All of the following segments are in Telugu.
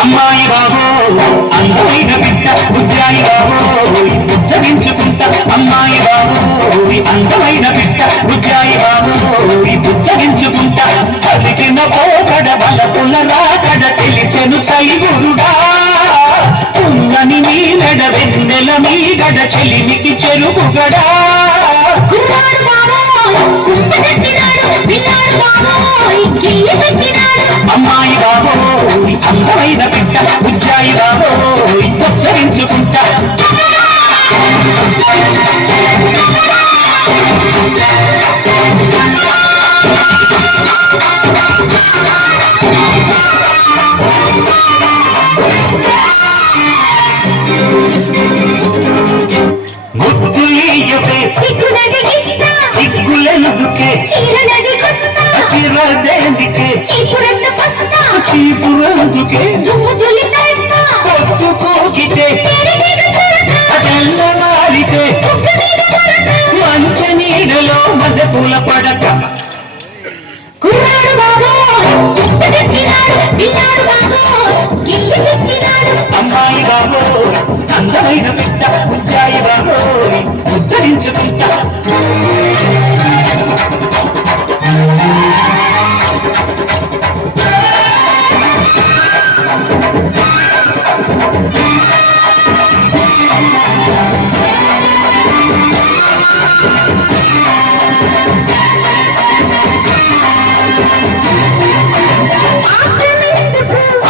అమ్మాయి బాబో అందమైన బిడ్డ ఉద్యాయి బాబో ఉచ్చరించుకుంటా అమ్మాయి బాబో అందమైన బిడ్డ ఉద్యాయి బాబో ఉచ్చరించుకుంటా కలిగిన పోకడ బలపుల రాకడ తెలిసెను చైగురుడా ఉన్నని నీలడ వెన్నెల మీగడ చెలిమికి చెరుపుగడా అమ్మాయి బాబో అందమైన బిడ్డ ఉజ్జాయి బాబో ఉచ్చరించుకుంటా ముద్దులీయవే సిగ్గులెలుదుకే చిరదేందుకే చీపురందుకే పొద్దు పోగితే మారితే మంచ నీడలో మదపుల పడక అమ్మాయి బాబో అందమైన బిడ్డ ఉజ్జాయి బాబో ఉచ్చరించుకుంటా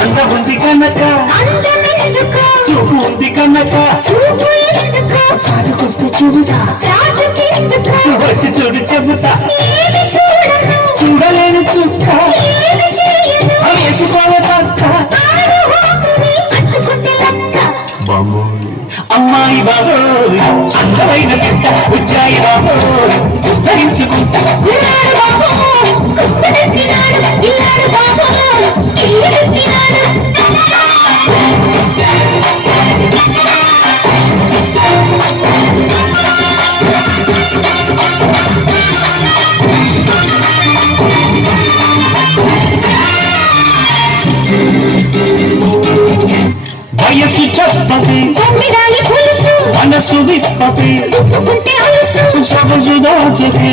అందముంది కనుక చూపు ఉంది కనుక చాటుకొస్తే చూడుతా వచ్చి చూడు చెబుతా చూడలేని చూస్తా వేసుకోవటక్క అమ్మాయి బాబో అందమైన బిడ్డ ఉజ్జాయి బాబో ఉచ్చరించుకుంటా వయసు చెప్పది మనసు విప్పది సొగసు దాచది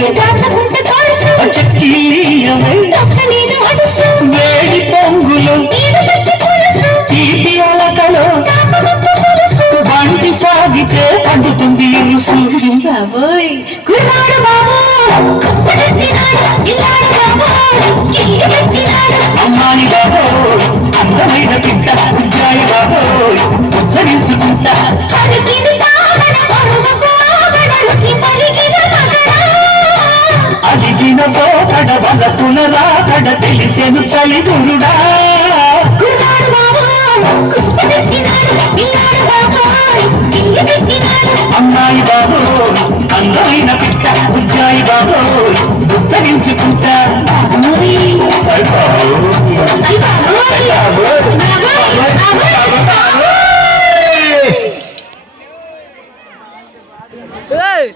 చెక్కిలీయమే వేడి పొంగులు తీపి అలకలో బండి సాగితే పండుతుంది అమ్మాయి బాబో అందమైన బిడ్డ ఉజ్జాయి బాబో ఉచ్చరించుకుంటా అలిగిన పోకడ బలపుల రాకడ తెలిసెను చలిగురుడా అమ్మాయి బాబో అందమైన బిడ్డ ఉజ్జాయి బాబో ఉచ్చరించుకుంటా Hey!